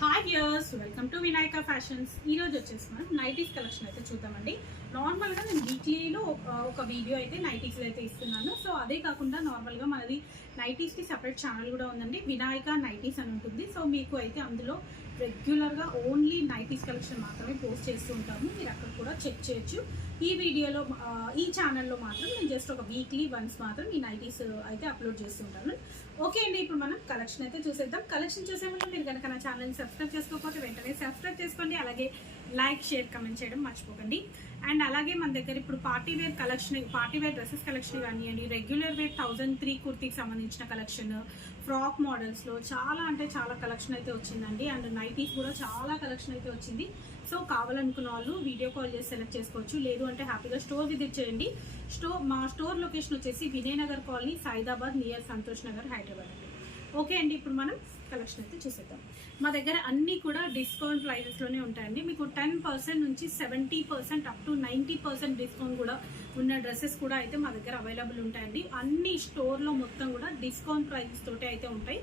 Hi viewers, welcome to Vinayaka fashions. ఈరోజు వచ్చేసి మనం నైటీస్ కలెక్షన్ అయితే చూద్దామండి. నార్మల్గా నేను వీక్లీలో ఒక వీడియో అయితే నైటీస్లో అయితే ఇస్తున్నాను. సో అదే కాకుండా నార్మల్గా మనది నైటీస్కి సపరేట్ ఛానల్ కూడా ఉందండి, వినాయక నైటీస్ అని ఉంటుంది. సో మీకు అయితే అందులో రెగ్యులర్గా ఓన్లీ నైటీస్ కలెక్షన్ మాత్రమే పోస్ట్ చేస్తూ ఉంటాము. మీరు అక్కడ కూడా చెక్ చేయొచ్చు. ఈ వీడియోలో ఈ ఛానల్లో మాత్రం నేను జస్ట్ ఒక వీక్లీ వన్స్ మాత్రం ఈ నైటీస్ అయితే అప్లోడ్ చేస్తుంటాను. ఓకే అండి, ఇప్పుడు మనం కలెక్షన్ అయితే చూసేద్దాం. కలెక్షన్ చూసే ముందు మీరు కనుక నా ఛానల్ని సబ్స్క్రైబ్ చేసుకోకపోతే వెంటనే సబ్స్క్రైబ్ చేసుకోండి. అలాగే లైక్, షేర్, కమెంట్ చేయడం మర్చిపోకండి. అండ్ అలాగే మన దగ్గర ఇప్పుడు పార్టీ వేర్ డ్రెస్సెస్ కలెక్షన్ కానివ్వండి, రెగ్యులర్ వేర్ 1003 కుర్తీకి సంబంధించిన కలెక్షన్, ఫ్రాక్ మోడల్స్లో చాలా అంటే చాలా కలెక్షన్ అయితే వచ్చిందండి. అండ్ నైటీస్ కూడా చాలా కలెక్షన్ అయితే వచ్చింది. సో కావాలనుకున్న వాళ్ళు వీడియో కాల్ చేసి సెలెక్ట్ చేసుకోవచ్చు, లేదు అంటే హ్యాపీగా స్టోర్ విజిట్ చేయండి. మా స్టోర్ లొకేషన్ వచ్చేసి వినయనగర్ కాలనీ, సైదాబాద్, నియర్ సంతోష్ నగర్, హైదరాబాద్ అండి. ఓకే అండి, ఇప్పుడు మనం కలెక్షన్ అయితే చూసేద్దాం. మా దగ్గర అన్నీ కూడా డిస్కౌంట్ ప్రైజెస్లోనే ఉంటాయండి. మీకు 10% నుంచి 70% అప్ టు 90% డిస్కౌంట్ కూడా ఉన్న డ్రెస్సెస్ కూడా అయితే మా దగ్గర అవైలబుల్ ఉంటాయండి. అన్ని స్టోర్లో మొత్తం కూడా డిస్కౌంట్ ప్రైజెస్ తోటి అయితే ఉంటాయి.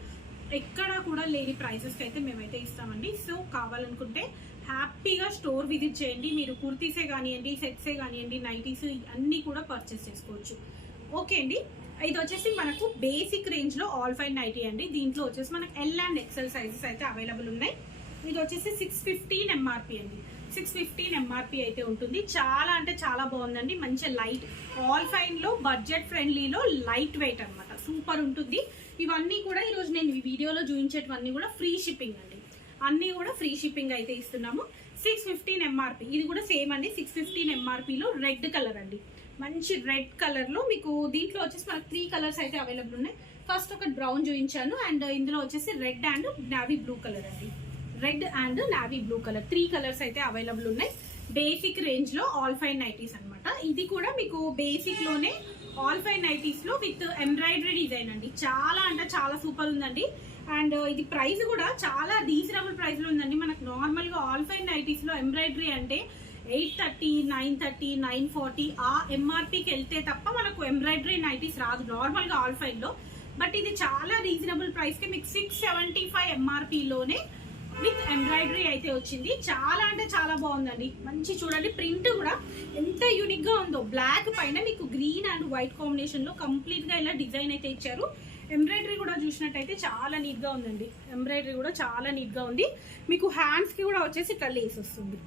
ఎక్కడా కూడా లేని ప్రైజెస్కి అయితే మేమైతే ఇస్తామండి. సో కావాలనుకుంటే హ్యాపీగా స్టోర్ విజిట్ చేయండి. మీరు కుర్తీసే కానివ్వండి, సెట్సే కానివ్వండి, నైటీస్ అన్నీ కూడా పర్చేస్ చేసుకోవచ్చు. ఓకే అండి, ఇది వచ్చేసి మనకు బేసిక్ రేంజ్లో ఆల్ ఫైన్ నైటీ అండి. దీంట్లో వచ్చేసి మనకు ఎల్ అండ్ ఎక్సెల్ సైజెస్ అయితే అవైలబుల్ ఉన్నాయి. ఇది వచ్చేసి 615 ఎంఆర్పి అండి. 615 ఎంఆర్పి అయితే ఉంటుంది. చాలా అంటే చాలా బాగుందండి. మంచి లైట్ ఆల్ ఫైన్లో బడ్జెట్ ఫ్రెండ్లీలో లైట్ వెయిట్ అనమాట, సూపర్ ఉంటుంది. ఇవన్నీ కూడా ఈరోజు నేను ఈ వీడియోలో చూపించేటివన్నీ కూడా ఫ్రీ షిప్పింగ్ అండి. అన్నీ కూడా ఫ్రీ షిప్పింగ్ అయితే ఇస్తున్నాము. 615 ఎంఆర్పి. ఇది కూడా సేమ్ అండి, 615 ఎంఆర్పిలో రెడ్ కలర్ అండి. మంచి రెడ్ కలర్లో మీకు దీంట్లో వచ్చేసి మనకు 3 కలర్స్ అయితే అవైలబుల్ ఉన్నాయి. ఫస్ట్ ఒక బ్రౌన్ చూపించాను, అండ్ ఇందులో వచ్చేసి red and navy blue colour అండి. Red and navy blue colour 3 colours అయితే అవైలబుల్ ఉన్నాయి. బేసిక్ రేంజ్లో ఆల్ ఫైన్ నైటీస్ అనమాట. ఇది కూడా మీకు బేసిక్లోనే ఆల్ ఫైన్ నైటీస్లో విత్ ఎంబ్రాయిడరీ డిజైన్ అండి. చాలా అంటే చాలా సూపర్ ఉందండి. అండ్ ఇది ప్రైస్ కూడా చాలా రీజనబుల్ ప్రైస్లో ఉందండి. మనకు నార్మల్గా ఆల్ ఫైన్ నైటీస్లో ఎంబ్రాయిడరీ అంటే 830, 930, 940 ఆ ఎంఆర్పికి వెళ్తే తప్ప మనకు ఎంబ్రాయిడరీ నైటీస్ రాదు నార్మల్గా ఆల్ ఫైన్లో. బట్ ఇది చాలా రీజనబుల్ ప్రైస్కి మీకు 675 ఎంఆర్పిలోనే విత్ ఎంబ్రాయిడరీ అయితే వచ్చింది. చాలా అంటే చాలా బాగుందండి. మంచి చూడండి, ప్రింట్ కూడా ఎంత యూనిక్గా ఉందో. బ్లాక్ పైన మీకు గ్రీన్ అండ్ వైట్ కాంబినేషన్లో కంప్లీట్గా ఇలా డిజైన్ అయితే ఇచ్చారు. ఎంబ్రాయిడరీ కూడా చూసినట్టయితే చాలా నీట్గా ఉందండి. ఎంబ్రాయిడరీ కూడా చాలా నీట్గా ఉంది. మీకు హ్యాండ్స్కి కూడా వచ్చేసి ఇట్లా లేస్ వస్తుంది.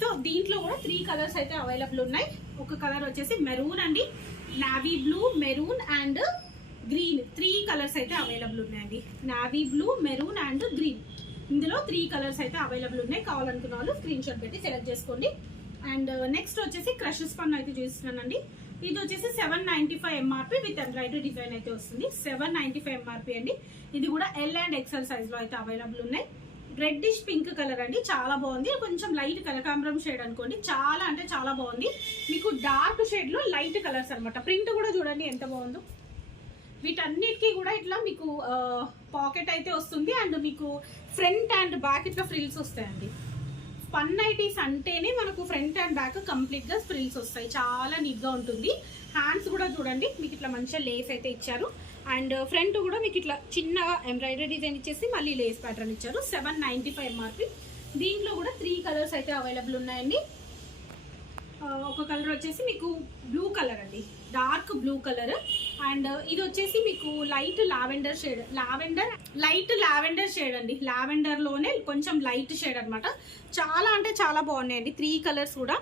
సో దీంట్లో కూడా 3 కలర్స్ అయితే అవైలబుల్ ఉన్నాయి. ఒక కలర్ వచ్చేసి మెరూన్ అండి, navy blue, maroon and green 3 colours అయితే అవైలబుల్ ఉన్నాయండి. Navy blue, maroon and green, ఇందులో 3 కలర్స్ అయితే అవైలబుల్ ఉన్నాయి. కావాలనుకున్న వాళ్ళు స్క్రీన్ షాట్ పెట్టి సెలెక్ట్ చేసుకోండి. అండ్ నెక్స్ట్ వచ్చేసి క్రషెస్ పన్ను అయితే చూస్తున్నానండి. ఇది వచ్చేసి 795 ఎంఆర్పి విత్ ఎంబ్రాయిడరీ డిజైన్ అయితే వస్తుంది. 795 ఎంఆర్పి అండి. ఇది కూడా ఎల్ అండ్ ఎక్సెల్ సైజ్లో అయితే అవైలబుల్ ఉన్నాయి. రెడ్డిష్ పింక్ కలర్ అండి, చాలా బాగుంది. కొంచెం లైట్ కనకాంబరం షేడ్ అనుకోండి, చాలా అంటే చాలా బాగుంది. మీకు డార్క్ షేడ్లో లైట్ కలర్స్ అనమాట. ప్రింట్ కూడా చూడండి ఎంత బాగుందో. వీటన్నిటికీ కూడా ఇట్లా మీకు పాకెట్ అయితే వస్తుంది. అండ్ మీకు ఫ్రంట్ అండ్ బ్యాక్ ఇట్లా ఫ్రిల్స్ వస్తాయండి. ఫన్ నైటీస్ అంటేనే మనకు ఫ్రంట్ అండ్ బ్యాక్ కంప్లీట్గా ఫ్రిల్స్ వస్తాయి. చాలా నీట్గా ఉంటుంది. హ్యాండ్స్ కూడా చూడండి, మీకు ఇట్లా మంచిగా లేస్ అయితే ఇచ్చారు. అండ్ ఫ్రంట్ కూడా మీకు ఇట్లా చిన్నగా ఎంబ్రాయిడరీ డిజైన్ ఇచ్చేసి మళ్ళీ లేస్ ప్యాటర్న్ ఇచ్చారు. 795 ఎంఆర్పి. దీంట్లో కూడా 3 కలర్స్ అయితే అవైలబుల్ ఉన్నాయండి. ఒక కలర్ వచ్చేసి మీకు బ్లూ కలర్ అండి, డార్క్ బ్లూ కలర్. అండ్ ఇది వచ్చేసి మీకు light lavender shade, light lavender shade అండి. లావెండర్లోనే కొంచెం లైట్ షేడ్ అనమాట. చాలా అంటే చాలా బాగున్నాయండి. 3 కలర్స్ కూడా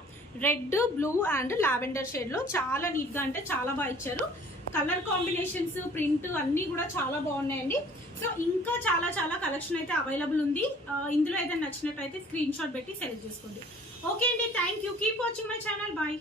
రెడ్, బ్లూ అండ్ లావెండర్ షేడ్లో చాలా నీట్గా అంటే చాలా బాగా ఇచ్చారు. కలర్ కాంబినేషన్స్, ప్రింట్ అన్నీ కూడా చాలా బాగున్నాయండి. సో ఇంకా చాలా చాలా కలెక్షన్ అయితే అవైలబుల్ ఉంది. ఇందులో ఏదైనా నచ్చినట్టయితే స్క్రీన్ షాట్ పెట్టి సెలెక్ట్ చేసుకోండి. ఓకే అండి, thank you. Keep watching my channel. Bye.